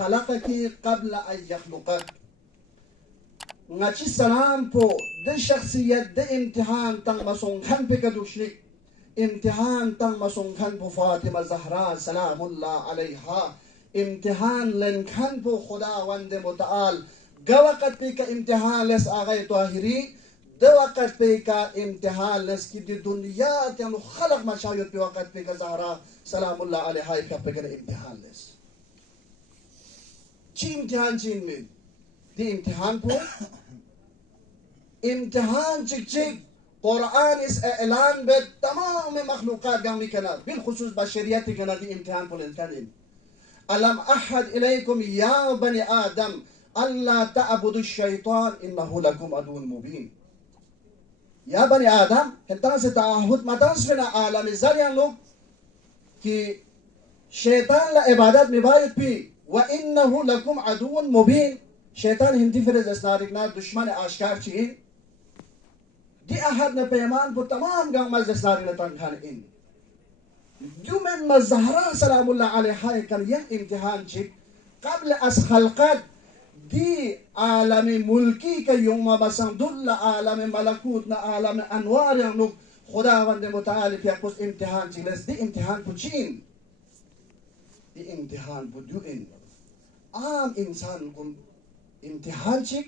خلقك قبل أن يخلقك. ngaci salam po de shakhsiyat de imtihan tang masungkhan pe kadushrik imtihan tang masungkhan po Fatima Zahra salamullah alaiha imtihan len khan po khudawand mutaal gawaqat pe ka imtihan les agay tahiri دوقت بيكا امتحان لسكي دي دنيا تيانو خلق مشايط بوقت بيكا زهرا سلام الله عليها يبقى امتحان لس چی امتحان چین من دي امتحان بو امتحان چك چك قرآن اس اعلان بد تمام مخلوقات قامي كنا بالخصوص بشريات كنا دي امتحان بو الانسان ألم أحد إليكم يا بني آدم ألا تعبدوا الشيطان إنه لكم عدو مبين. يا بني آدم هنتان سے تعهد متانس فينا عالم الزريان لوگ کہ شیطان لا عبادت مبايت بي وإنه لكم عدو مبين. شیطان هندی فرز اسنارکنا دشمن آشکار چین دي أحدنا پیمان بو تمام گام مز اسنارکنا تنخان إن يومن مزهرا سلام الله عليها كان يه امتحان چك قبل أس خلقات دي عالم ملکی کا یوم بسان دل عالم ملکوت نا عالم انوار یعنی خداوند متعال پی اقص امتحان چیلس دی امتحان پوچین دی امتحان پودوین عام انسان کن امتحان چیک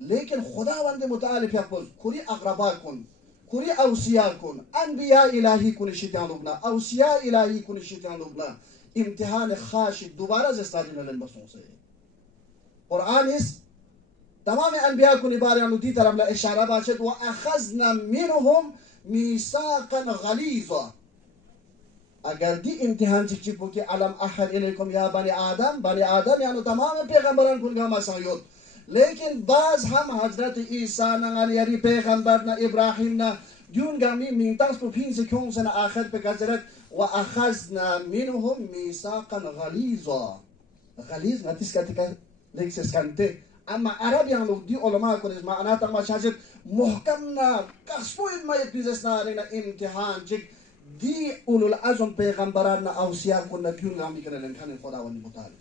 لیکن خداوند متعال پی اقص کوری اقربا کن کوری اوسیا کن انبیاء الهی کن شیطان لبنا اوسیا الهی کن شیطان لبنا امتحان خاش دوباره زستادین للمسون سے قرآن اس تمام انبیاء کو نبارے دي طرف لا اشاره باشد واخذنا منهم ميثاقا غليظا. اگر دی امتحان چی بو کہ علم احد الیکم یا بنی آدم یعنی تمام پیغمبران کو گما سایود لیکن بعض هم حضرت عیسی نان یاری پیغمبر نا ابراهیم نا دیون گامی مینتاس پو پین سکون سن آخر پہ گزرت واخذنا منهم ميثاقا غليظا. غلیظ نتیس کا ليكسس كانتي اما عربي يعني دي علماء كل معناتها ما شاجت محكمنا كسبوين ما يتبيزسنا علينا امتحان جك دي اولو العزم پیغمبران اوسيا كنا كيون غامي كنا لنكان خداوند متعال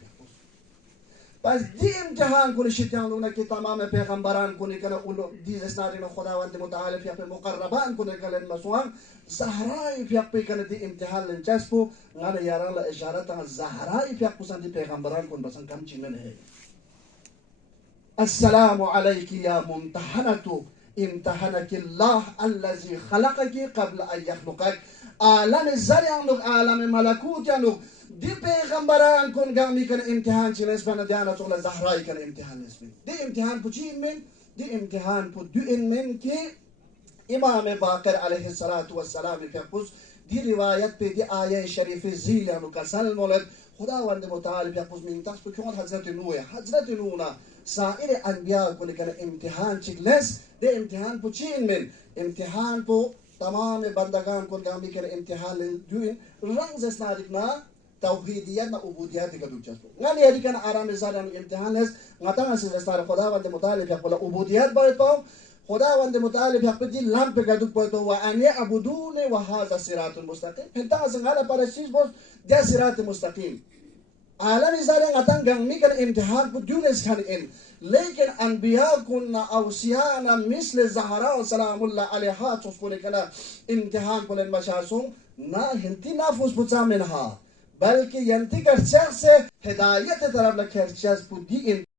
بس دي امتحان كل شيطان لونا كي تمام پیغمبران كنا كنا اولو دي زسنا علينا خداوند متعال في مقربان كنا كنا مسوان زهراء في كنا دي امتحان لنجسبو غانا يارا لا اشاره زهراء في قصان دي پیغمبران كن بسن كم چينن ہے. السلام عليك يا ممتحنة امتحنك الله الذي خلقك قبل أن يخلقك. عالم الزرع نوك عالم ملكوت نوك دي پیغمبران كن قامي كان امتحان چنس بنا ديانا تغلا زهراء كان امتحان اسمين دي امتحان پوچين من دي امتحان پودوين من كي امام باقر عليه الصلاة والسلام في قص دي روايات بي دي آية شريف زيل نوك سلمولد خداوند متعال في قص من تحت بكون حضرت نوح سائر انبیاء کو لیکن امتحان چکلس دے امتحان پو چین من امتحان پو تمام بندگان کو گامی کر امتحان دوین رنگ زسنارکنا توحیدیت نا عبودیت کا دوچسو غانی یدی کن آرام زارن امتحان لس غتان زسنار خداوند متعال في قول عبودیت باید پاو خداوند متعال في قول دی لامپ گدوک باید و ان یعبدون و هذا صراط مستقیم پھنتا زنگالا پرشیش بوس دیا صراط مستقیم عالم زارن غتان گامی کر امتحان پو دونس کن ان لیکن انبیاء كنا اوسیانا مثل زهراء سلام الله عليها تصفون كنا امتحان بلن مشاسون نا هنتی نافوس بچا منها بلکہ ینتی کر شخص ہدایت طرف لکھر شخص پو دی